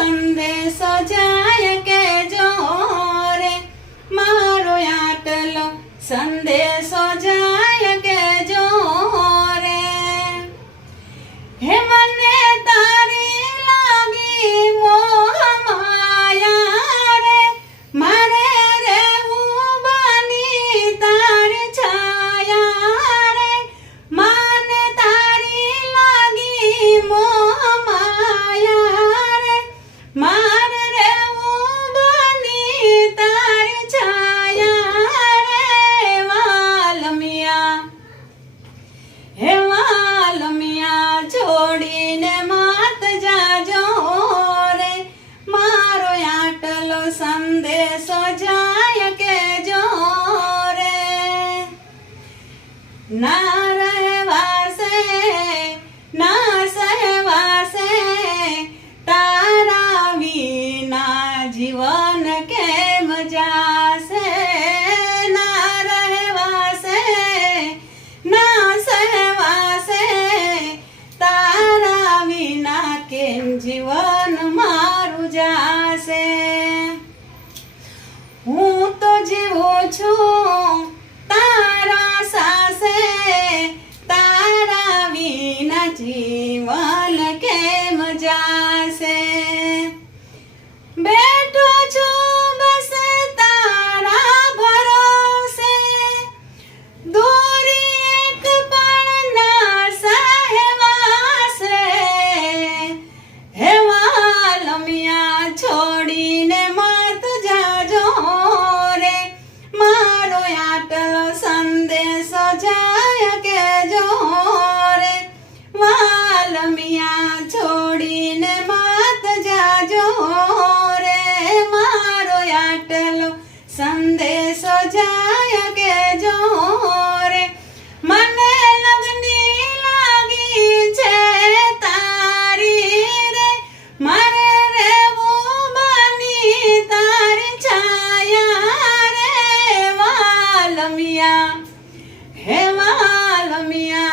સંદેશો જાય કે જો રે મારો આટલો સંદેશો જાય કે જો રે હે મને તારી લાગી મોહ માયા રે મારે રહેવું બની તારી છાયા રે મને તારી લાગી મોહ માયા રે મારે રહેવું બની તારી છાયા રે વાલમિયા હે વાલમિયા છોડીને માત જાજો રે મારો આટલો સંદેશો જાય કે જો રે ના રહેવાસે ના સહેવાસે તારા વિના જીવન કેમ જાશે ના રહેવાસે ના સહેવાસે તારા વિના કેમ જીવન મારું જાશે હું તો જીવું છું તારા સાસે તારા વિના જીવન કેમ જાશે બેઠો છું બસ તારા ભરોસે દૂરી એક પણ ના સહેવાસે હે વાલમિયા છોડીને મત જાજો રે મારો આટલો સંદેશો જાય કે જો રે વાલમિયા છોડીને મત જાજો રે મારો આટલો સંદેશો જાય કે જો રે મને લગની લાગી છે તારી રે મારે રહેવું બની તારી છાયા રે વાલમિયા હે વાલમિયા